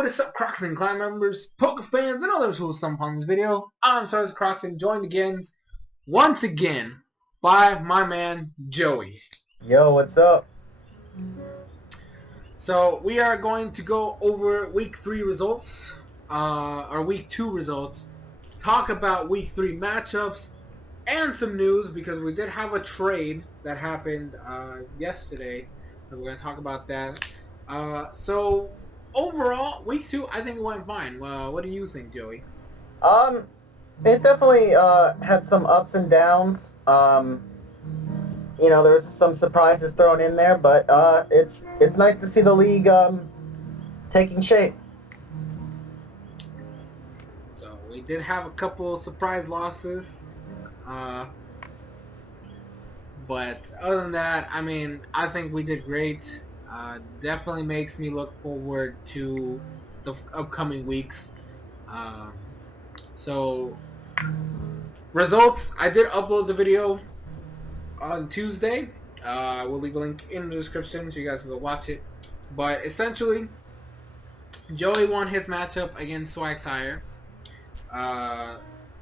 what is up, Crockxen clan members, poker fans, and others who will stump on this video? I'm SoresanCrockxen, joined once again, by my man, Joey. Yo, what's up? So, we are going to go over Week 3 results, or Week 2 results, talk about Week 3 matchups, and some news, because we did have a trade that happened yesterday, and we're going to talk about that. So, overall, Week 2, I think it went fine. What do you think, Joey? It definitely had some ups and downs. There was some surprises thrown in there, but it's nice to see the league taking shape. So we did have a couple surprise losses, but other than that, I mean, I think we did great. Definitely makes me look forward to the upcoming weeks. So, results, I did upload the video on Tuesday. We'll leave a link in the description so you guys can go watch it. But essentially, Joey won his matchup against SoresanCrockxen.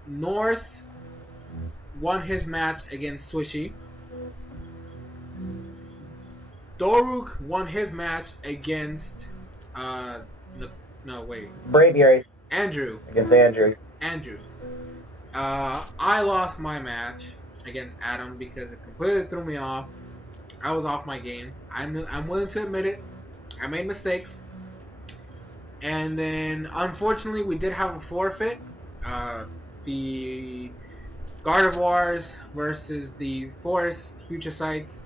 North won his match against Swishy. Doruk won his match against Braviary Andrew. Against Andrew. I lost my match against Adam because it completely threw me off. I was off my game. I'm willing to admit it. I made mistakes. And then, unfortunately, we did have a forfeit. The Gardevoirs versus the Forest Future Sites.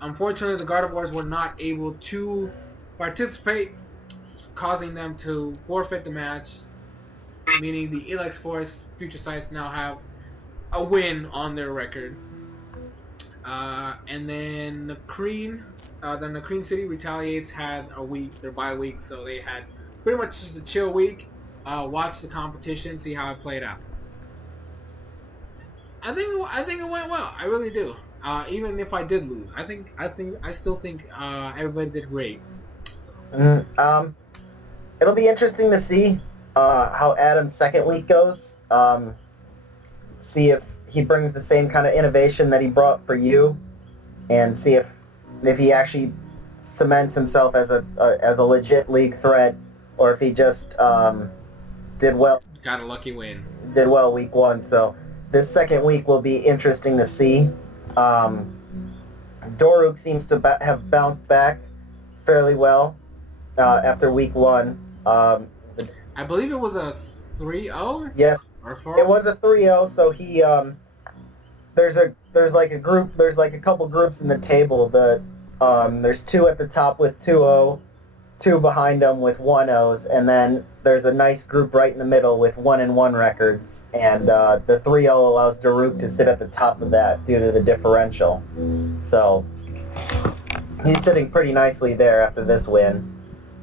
Unfortunately, the Gardevoirs were not able to participate, causing them to forfeit the match, meaning the Elex Forest Future Sites now have a win on their record. And then the Kreen City Retaliates had a week, their bye week, so they had pretty much just a chill week. Watch the competition, see how it played out. I think it went well. I really do. Even if I did lose, I still think everybody did great. So. It'll be interesting to see how Adam's second week goes. See if he brings the same kind of innovation that he brought for you, and see if he actually cements himself as a legit league threat, or if he just did well. Got a lucky win. Did well week 1, so this second week will be interesting to see. Doruk seems to have bounced back fairly well after week 1. I believe it was a 3-0. Yes, or 4-0? It was a 3-0. So he there's like a couple groups in the table. There's 2 at the top with 2-0, 2 behind them with 1-0s, and then there's a nice group right in the middle with 1-1 records. And the 3-0 allows Doruk to sit at the top of that due to the differential. So he's sitting pretty nicely there after this win.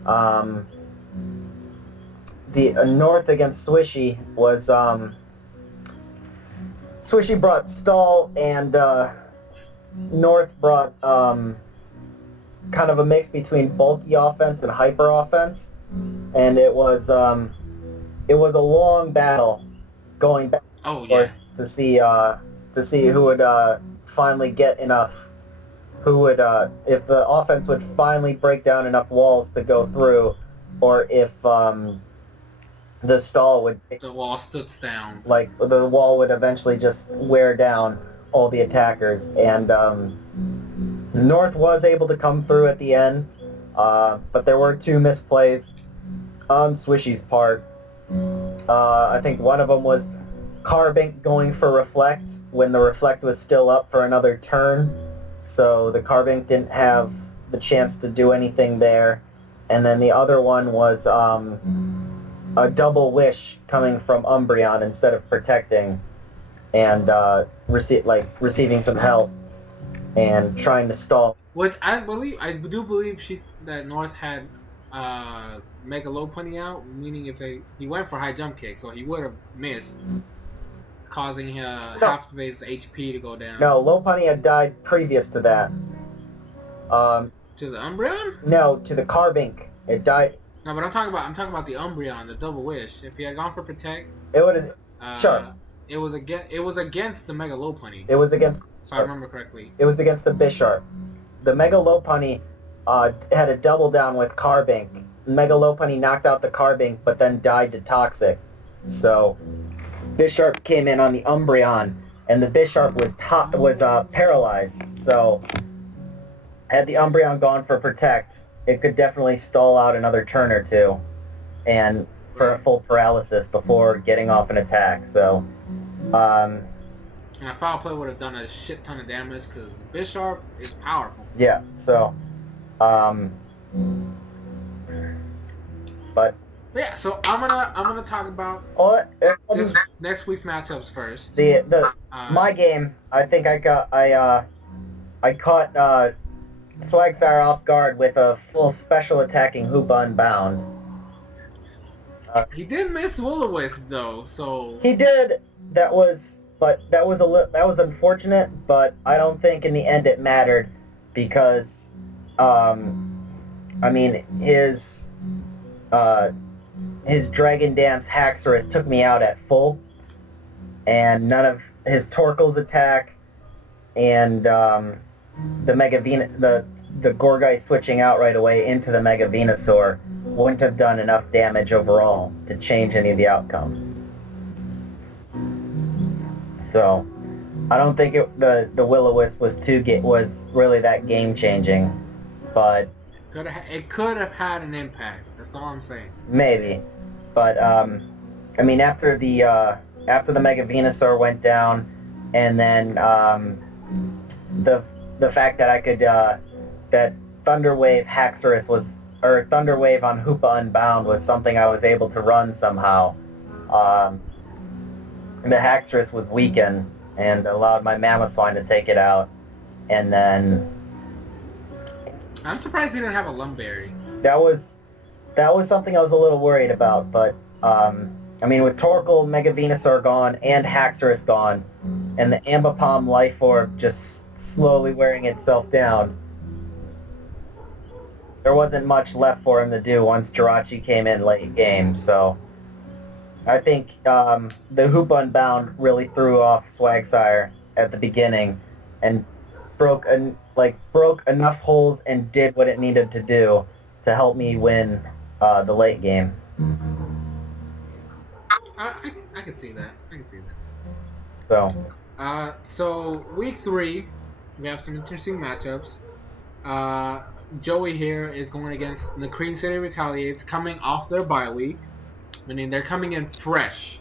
The North against Swishy was Swishy brought stall, and North brought kind of a mix between bulky offense and hyper offense, and it was a long battle going back to see who would finally get enough, if the offense would finally break down enough walls to go through, or if the stall would... The wall stood down. Like, the wall would eventually just wear down all the attackers. And North was able to come through at the end, but there were 2 misplays on Swishy's part. I think one of them was Carbink going for Reflect when the Reflect was still up for another turn. So the Carbink didn't have the chance to do anything there. And then the other one was a double wish coming from Umbreon instead of protecting, and receiving some help and trying to stall. Which I do believe that North had Mega Low Punny out, meaning if he went for high jump kick, so he would have missed, causing half of his HP to go down. No, Low Punny had died previous to that. To the Umbreon? No, to the Carbink. It died. No, but I'm talking about the Umbreon, the Double Wish. If he had gone for Protect, It would have... Sure. it was against the Mega Lopunny. It was against... If I remember correctly. It was against the Bisharp. The Mega Lopunny had a double down with Carbink. Mega Lopunny knocked out the Carbink, but then died to Toxic. So Bisharp came in on the Umbreon, and the Bisharp was paralyzed. So had the Umbreon gone for Protect, it could definitely stall out another turn or two, and for a full paralysis before getting off an attack. So, and a Foul Play would have done a shit ton of damage because Bisharp is powerful. Yeah. So, but yeah. So I'm gonna talk about next week's matchups first. My game. I think I caught Swagsire off guard with a full special attacking Hoopa Unbound. He did miss Will-O-Wisp though, so he did. That was unfortunate, but I don't think in the end it mattered because, I mean his Dragon Dance Haxorus took me out at full, and none of his Torkoal's attack and the Mega the Gorgai switching out right away into the Mega Venusaur wouldn't have done enough damage overall to change any of the outcome. So I don't think the Will-O-Wisp was really that game changing, but it could have had an impact. That's all I'm saying. Maybe, but I mean after the Mega Venusaur went down, and then the fact that I could that Thunderwave Haxorus or Thunderwave on Hoopa Unbound was something I was able to run somehow. The Haxorus was weakened and allowed my Mamoswine to take it out, and then I'm surprised he didn't have a Lumberry. That was something I was a little worried about, but I mean with Torkoal, Mega Venusaur gone, and Haxorus gone, and the Ambipom Life Orb just slowly wearing itself down, there wasn't much left for him to do once Jirachi came in late game, so I think the Hoopa Unbound really threw off Swagsire at the beginning and broke enough holes and did what it needed to do to help me win the late game. I can see that. So week 3, we have some interesting matchups. Joey here is going against the Queen City Retaliates, coming off their bye week, meaning they're coming in fresh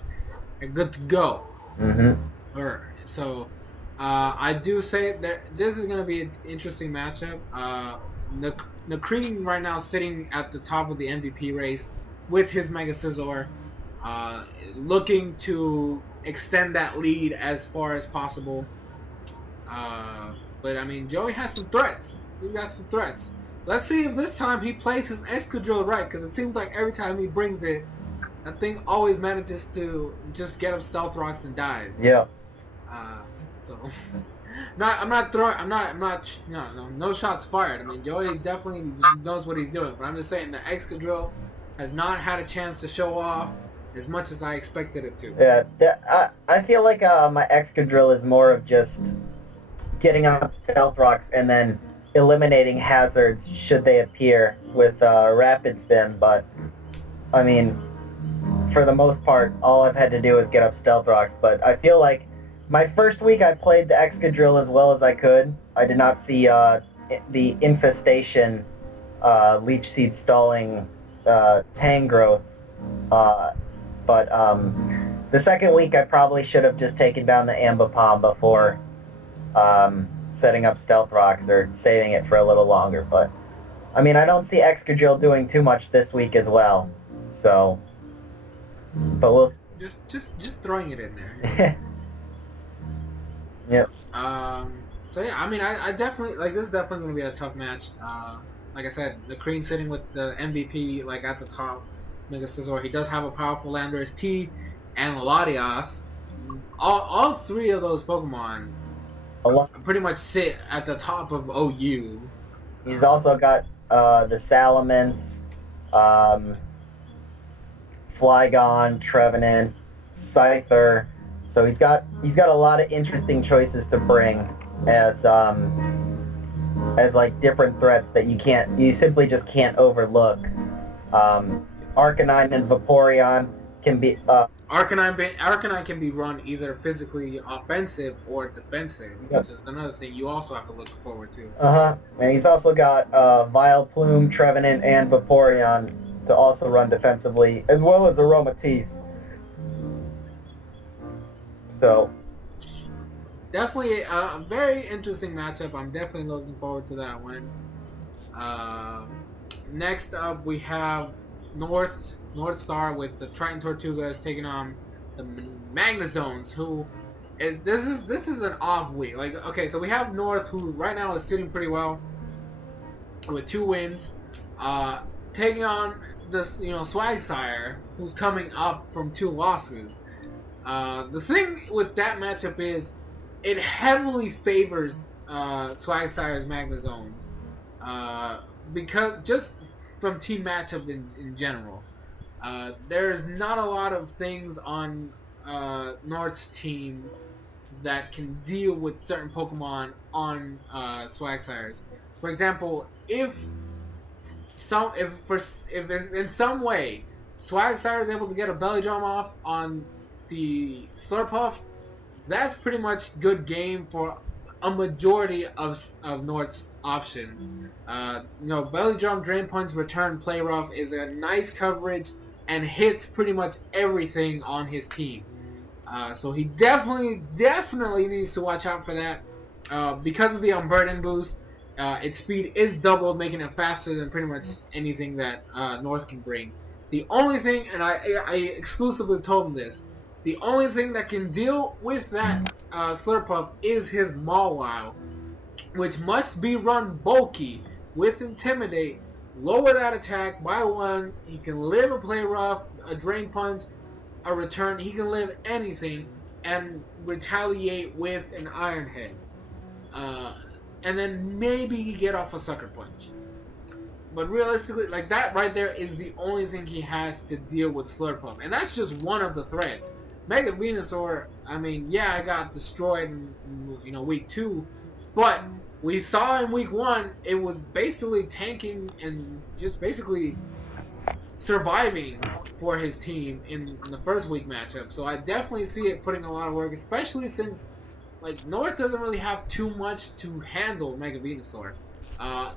and good to go. So I do say that this is going to be an interesting matchup. The Cream right now sitting at the top of the MVP race with his Mega Scizor, looking to extend that lead as far as possible. But I mean, Joey has some threats. He got some threats. Let's see if this time he plays his Excadrill right, because it seems like every time he brings it, that thing always manages to just get up Stealth Rocks and dies. Yeah. So, no shots fired. I mean, Joey definitely knows what he's doing, but I'm just saying the Excadrill has not had a chance to show off as much as I expected it to. Yeah, I feel like my Excadrill is more of just getting up Stealth Rocks and then eliminating hazards should they appear with Rapid Spin, but I mean, for the most part, all I've had to do is get up Stealth Rocks, but I feel like my first week I played the Excadrill as well as I could. I did not see the Infestation Leech Seed stalling Tang growth, but the second week I probably should have just taken down the Ambipom before setting up Stealth Rocks or saving it for a little longer, but I mean I don't see Excadrill doing too much this week as well, so but we'll just throwing it in there. Yep. So yeah, I mean I definitely this is definitely gonna be a tough match. Like I said, the Cream sitting with the MVP like at the top, Mega Scizor. He does have a powerful Landorus T and Latias. All three of those Pokemon pretty much sit at the top of OU. He's also got the Salamence um, Flygon, Trevenant, Scyther. So he's got a lot of interesting choices to bring as like different threats that you simply just can't overlook. Arcanine and Vaporeon can be Arcanine can be run either physically offensive or defensive, yep. which is another thing you also have to look forward to. And he's also got Vileplume, Trevenant, and Vaporeon to also run defensively, as well as Aromatisse. So definitely a very interesting matchup. I'm definitely looking forward to that one. Next up, we have North Star with the Triton Tortugas taking on the Magnazones, who this is an off week. Like, okay, so we have North, who right now is sitting pretty well with 2 wins, taking on this Swagsire, who's coming up from 2 losses. The thing with that matchup is it heavily favors Swagsire's Magnazones, because just from team matchup in general. There's not a lot of things on North's team that can deal with certain Pokemon on Swagsire's. For example, if in some way Swagsire is able to get a Belly Drum off on the Slurpuff, that's pretty much good game for a majority of North's options. Belly Drum, Drain Punch, Return, Play Rough is a nice coverage and hits pretty much everything on his team. So he definitely needs to watch out for that. Because of the Unburden boost, its speed is doubled, making it faster than pretty much anything that North can bring. The only thing, and I exclusively told him this, the only thing that can deal with that Slurpuff is his Mawile, which must be run bulky with Intimidate. Lower that attack by 1. He can live a Play Rough, a Drain Punch, a Return. He can live anything and retaliate with an Iron Head. And then maybe get off a Sucker Punch. But realistically, like, that right there is the only thing he has to deal with Slurpuff. And that's just one of the threats. Mega Venusaur, I mean, yeah, I got destroyed in week 2, but we saw in week 1 it was basically tanking and just basically surviving for his team in the first week matchup. So I definitely see it putting a lot of work, especially since like North doesn't really have too much to handle Mega Venusaur.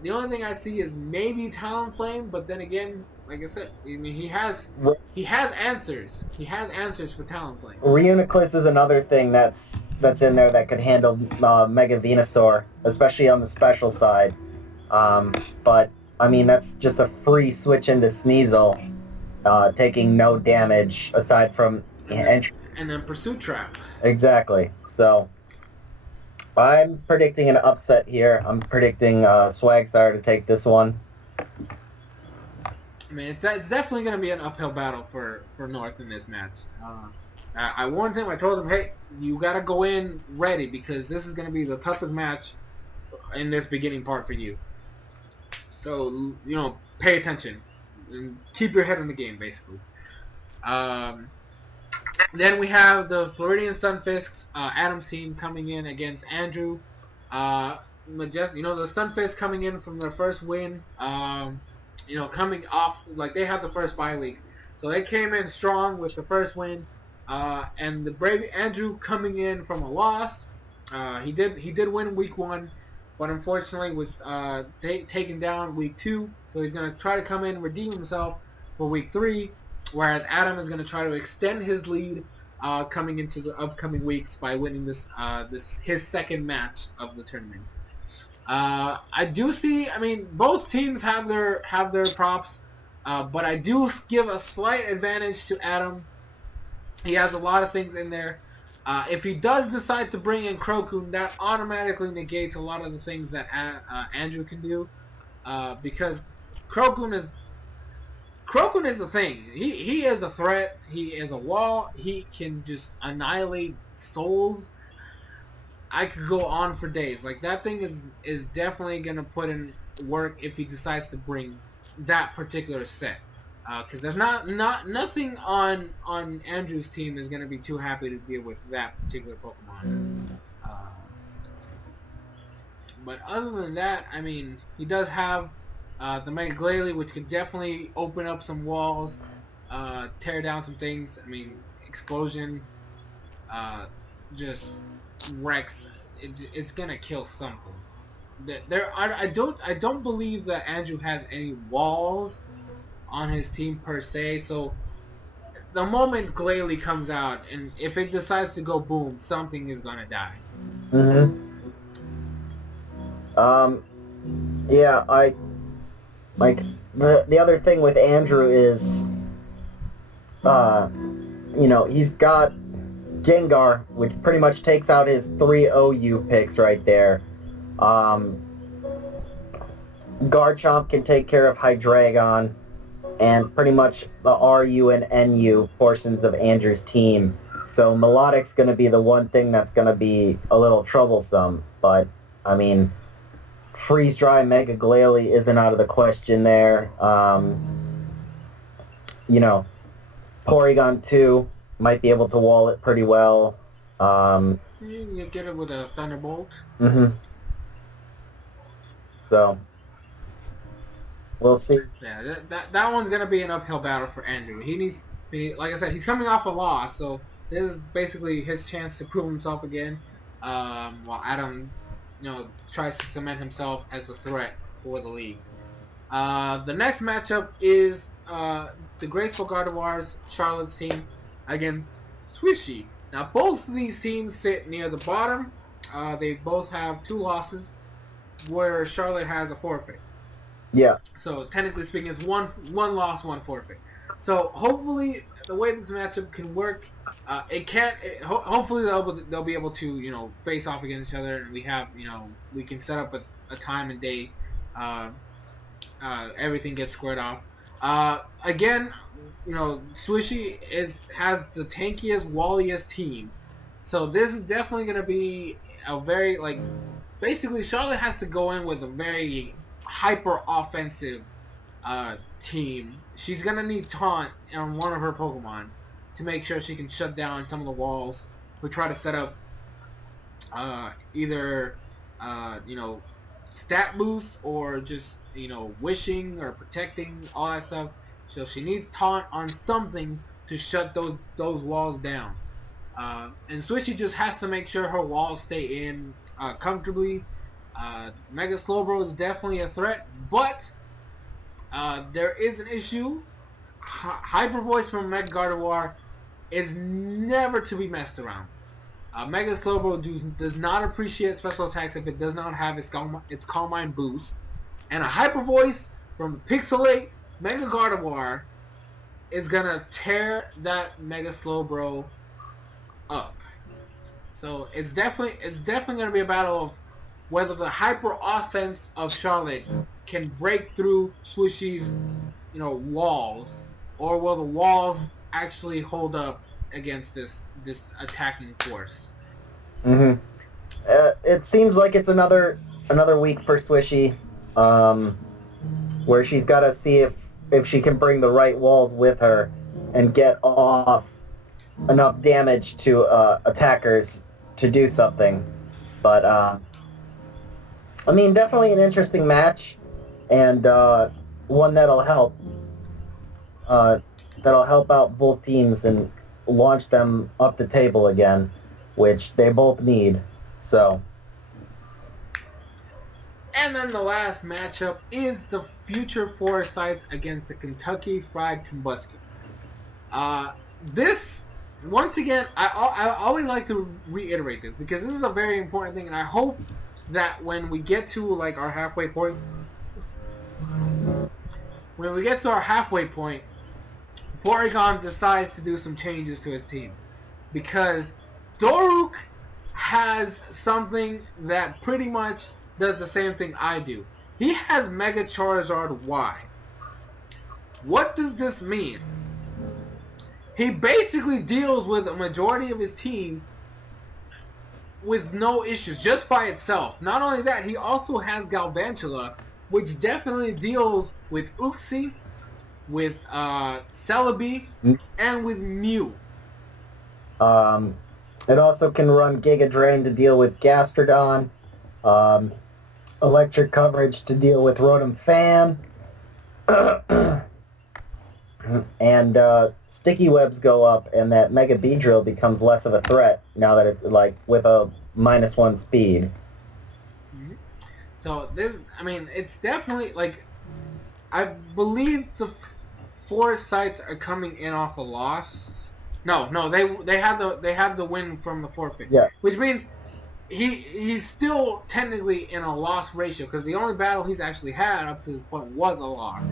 The only thing I see is maybe Talonflame, but then again, like I said, I mean, he has answers. He has answers for Talonflame. Reuniclus is another thing that's in there that could handle Mega Venusaur, especially on the special side. But I mean, that's just a free switch into Sneasel, taking no damage aside from entry. And then Pursuit Trap. Exactly. So I'm predicting an upset here. I'm predicting Swagsire to take this one. I mean, it's definitely going to be an uphill battle for North in this match. I warned him. I told him, hey, you got to go in ready because this is going to be the toughest match in this beginning part for you. So, pay attention and keep your head in the game, basically. Then we have the Floridian Stunfisks, Adam's team coming in against Andrew. The Stunfisk coming in from their first win. Coming off, like, they have the first bye week. So they came in strong with the first win. And the brave Andrew coming in from a loss. He did win week 1, but unfortunately was taken down week 2. So he's going to try to come in and redeem himself for week 3. Whereas Adam is going to try to extend his lead coming into the upcoming weeks by winning his second match of the tournament. I do see. I mean, both teams have their props, but I do give a slight advantage to Adam. He has a lot of things in there. If he does decide to bring in Crocoon, that automatically negates a lot of the things that Andrew can do, because Crocoon is the thing. He is a threat. He is a wall. He can just annihilate souls. I could go on for days. Like, that thing is definitely gonna put in work if he decides to bring that particular set. Because there's nothing on Andrew's team is going to be too happy to deal with that particular Pokemon. But other than that, I mean, he does have the Mega Glalie, which could definitely open up some walls, tear down some things. I mean, Explosion just wrecks. It's gonna kill something. I don't believe that Andrew has any walls on his team per se. So the moment Glalie comes out, and if it decides to go boom, something is gonna die. Mm-hmm. Yeah, I like the other thing with Andrew is, he's got Gengar, which pretty much takes out his 3 OU picks right there. Garchomp can take care of Hydreigon, and pretty much the RU and NU portions of Andrew's team. So Melodic's going to be the one thing that's going to be a little troublesome, but, I mean, Freeze-Dry Mega Glalie isn't out of the question there. Porygon 2 might be able to wall it pretty well. You get it with a Thunderbolt. Mm-hmm. So, we'll see. Yeah, that one's gonna be an uphill battle for Andrew. Like I said, he's coming off a loss, so this is basically his chance to prove himself again. While Adam, tries to cement himself as a threat for the league. The next matchup is the Graceful Gardevoir's Charlotte's team against Swishy. Now, both of these teams sit near the bottom. They both have 2 losses, where Charlotte has a forfeit. Yeah. So technically speaking, it's one loss, 1 forfeit. So hopefully, the way this matchup can work, hopefully they'll be able to face off against each other, and we can set up a time and date. Everything gets squared off. Again, Swishy has the tankiest, walliest team. So this is definitely going to be a very, basically Charlotte has to go in with a very hyper-offensive team. She's going to need Taunt on one of her Pokemon to make sure she can shut down some of the walls. We try to set up either, stat boost or just, wishing or protecting, all that stuff. So she needs Taunt on something to shut those walls down. And Swishy just has to make sure her walls stay in comfortably. Mega Slowbro is definitely a threat, but there is an issue. Hyper Voice from Mega Gardevoir is never to be messed around. Mega Slowbro does not appreciate special attacks if it does not have its Calm Mind boost. And a Hyper Voice from Pixelate Mega Gardevoir is gonna tear that Mega Slowbro up. So it's definitely gonna be a battle of whether the hyper offense of Charlotte can break through Swishy's walls, or will the walls actually hold up against this attacking force. Mm-hmm. It seems like it's another week for Swishy, where she's got to see if she can bring the right walls with her and get off enough damage to attackers to do something. But definitely an interesting match, and one that'll help out both teams and launch them up the table again, which they both need. So. And then the last matchup is the Future Foresights against the Kentucky Fried Combuskins. This, once again, I always like to reiterate this because this is a very important thing, and I hope that when we get to our halfway point, Porygon decides to do some changes to his team, because Doruk has something that pretty much does the same thing I do. He has Mega Charizard Y. What does this mean? He basically deals with a majority of his team with no issues, just by itself. Not only that, he also has Galvantula, which definitely deals with Uxie, with Celebi, and with Mew. It also can run Giga Drain to deal with Gastrodon, Electric Coverage to deal with Rotom Fan, and Sticky Webs go up, and that Mega Beedrill becomes less of a threat now that it's like with a -1 speed. So this, I mean, it's definitely like, I believe the Foresights are coming in off a loss. No, they have the win from the forfeit. Yeah. Which means he's still technically in a loss ratio because the only battle he's actually had up to this point was a loss.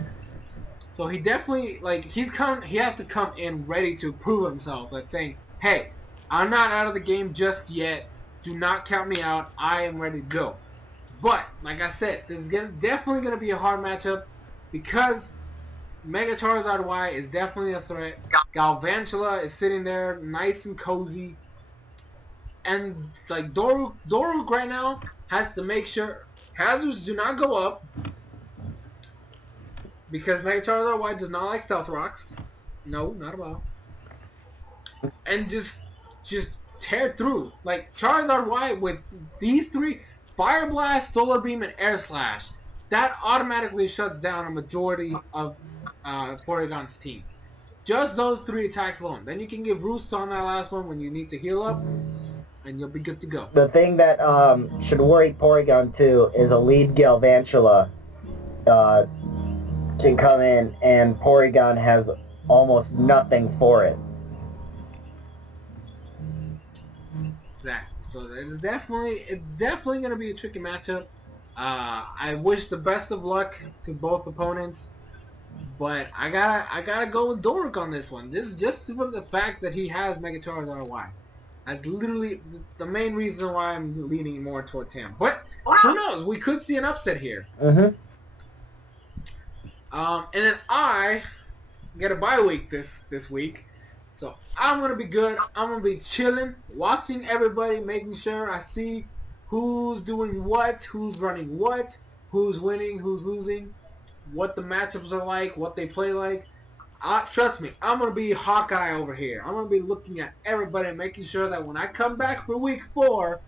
So he definitely, like, he has to come in ready to prove himself, like saying, hey, I'm not out of the game just yet. Do not count me out. I am ready to go. But, like I said, this is definitely going to be a hard matchup because Mega Charizard Y is definitely a threat. Galvantula is sitting there nice and cozy. And, like, Doruk right now has to make sure hazards do not go up because Mega Charizard Y does not like Stealth Rocks. No, not at all. And just tear through. Like, Charizard Y with these three, Fire Blast, Solar Beam, and Air Slash, that automatically shuts down a majority of Porygon's team. Just those 3 attacks alone. Then you can give Roost on that last one when you need to heal up, and you'll be good to go. The thing that should worry Porygon too is a lead Galvantula can come in, and Porygon has almost nothing for it. Exactly. So it's definitely going to be a tricky matchup. I wish the best of luck to both opponents, but I gotta go with Doruk on this one. This is just for the fact that he has Mega Charizard Y. That's literally the main reason why I'm leaning more towards him. But who knows? We could see an upset here. Mm-hmm. And then I get a bye week this week. So I'm going to be good. I'm going to be chilling, watching everybody, making sure I see who's doing what, who's running what, who's winning, who's losing, what the matchups are like, what they play like. Trust me, I'm going to be Hawkeye over here. I'm going to be looking at everybody and making sure that when I come back for week 4,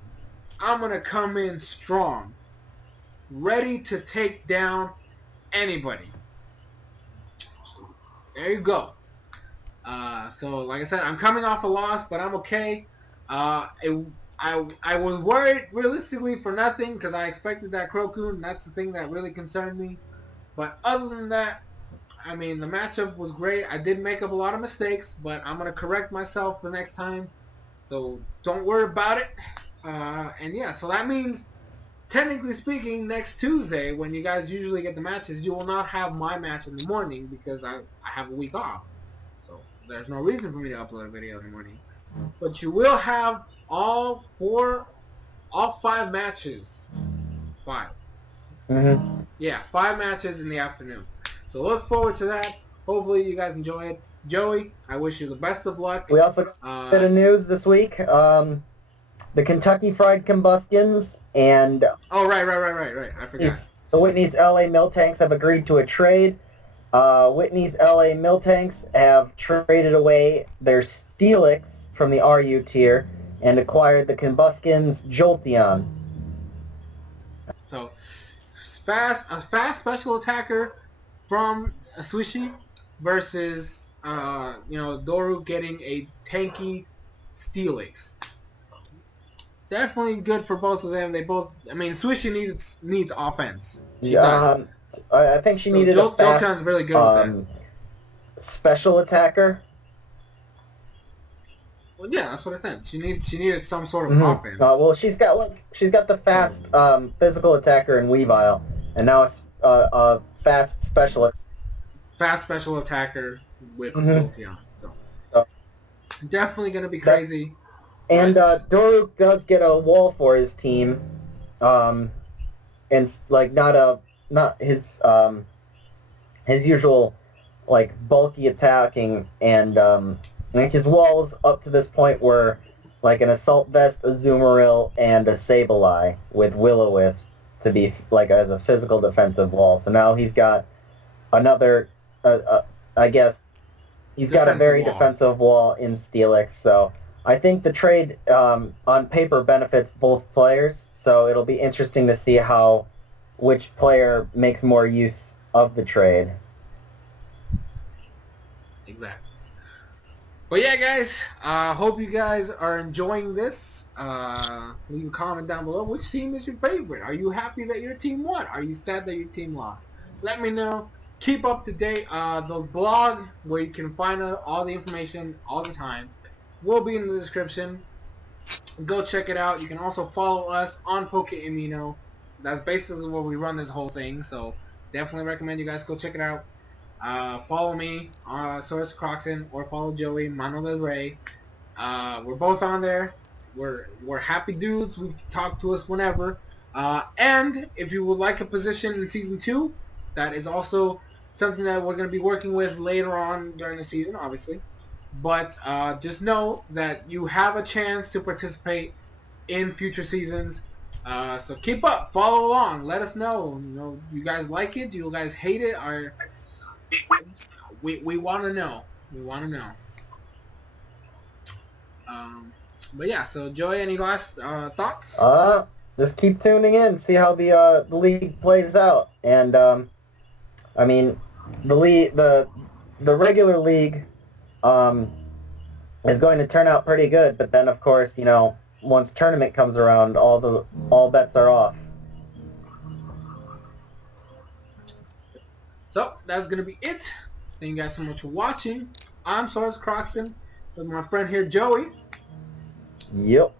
I'm going to come in strong, ready to take down anybody. There you go. So like I said, I'm coming off a loss, but I'm okay. I was worried realistically for nothing because I expected that Crocoon, and that's the thing that really concerned me. But other than that, I mean, the matchup was great. I did make up a lot of mistakes, but I'm gonna correct myself the next time. So don't worry about it. And yeah, so that means, technically speaking, next Tuesday, when you guys usually get the matches, you will not have my match in the morning because I have a week off. So there's no reason for me to upload a video in the morning. But you will have all 5 matches. 5. Mm-hmm. Yeah, 5 matches in the afternoon. So look forward to that. Hopefully you guys enjoy it. Joey, I wish you the best of luck. We also got a bit of news this week. The Kentucky Fried Combustions and oh, right. I forgot. The Whitney's LA Miltanks have agreed to a trade. Whitney's LA Miltanks have traded away their Steelix from the RU tier and acquired the Combustions Jolteon. So, a fast special attacker from a Swishy versus, Doru getting a tanky Steelix. Definitely good for both of them. They both, I mean, Swishy needs offense. She does. I think she needed a fast, Jolteon's really good with that. Special attacker. Well, yeah, that's what I said. She needed some sort of offense. Well, she's got the fast physical attacker in Weavile, and now it's a fast special. Fast special attacker with Jolteon. So definitely gonna be crazy. And Doruk does get a wall for his team, and like not his usual like bulky attacking, and like his walls up to this point were like an Assault Vest, a Azumarill, and a Sableye with Will-O-Wisp to be like as a physical defensive wall. So now he's got another, I guess, he's got a very defensive wall in Steelix. So I think the trade on paper benefits both players. So it'll be interesting to see which player makes more use of the trade. Exactly. But yeah, guys, hope you guys are enjoying this. Leave a comment down below. Which team is your favorite? Are you happy that your team won? Are you sad that your team lost? Let me know. Keep up to date. The blog, where you can find all the information all the time, will be in the description. Go check it out. You can also follow us on PokeAmino. That's basically where we run this whole thing. So definitely recommend you guys go check it out. Follow me, SoresanCrockxen, or follow Joey, Mano Del Rey. We're both on there. We're happy dudes. We talk to us whenever. And if you would like a position in Season 2, that is also something that we're going to be working with later on during the season, obviously. But just know that you have a chance to participate in future seasons. So keep up, follow along, let us know. You guys like it? Do you guys hate it? Or we want to know. We want to know. But yeah, so Joey, any last thoughts? Just keep tuning in, see how the league plays out, and I mean, the regular league is going to turn out pretty good, but then of course, once tournament comes around, all bets are off. So that's gonna be it. Thank you guys so much for watching. I'm SoresanCrockxen with my friend here, Joey. Yep.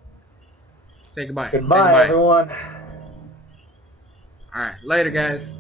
Say goodbye. Goodbye, everyone. Alright, later guys.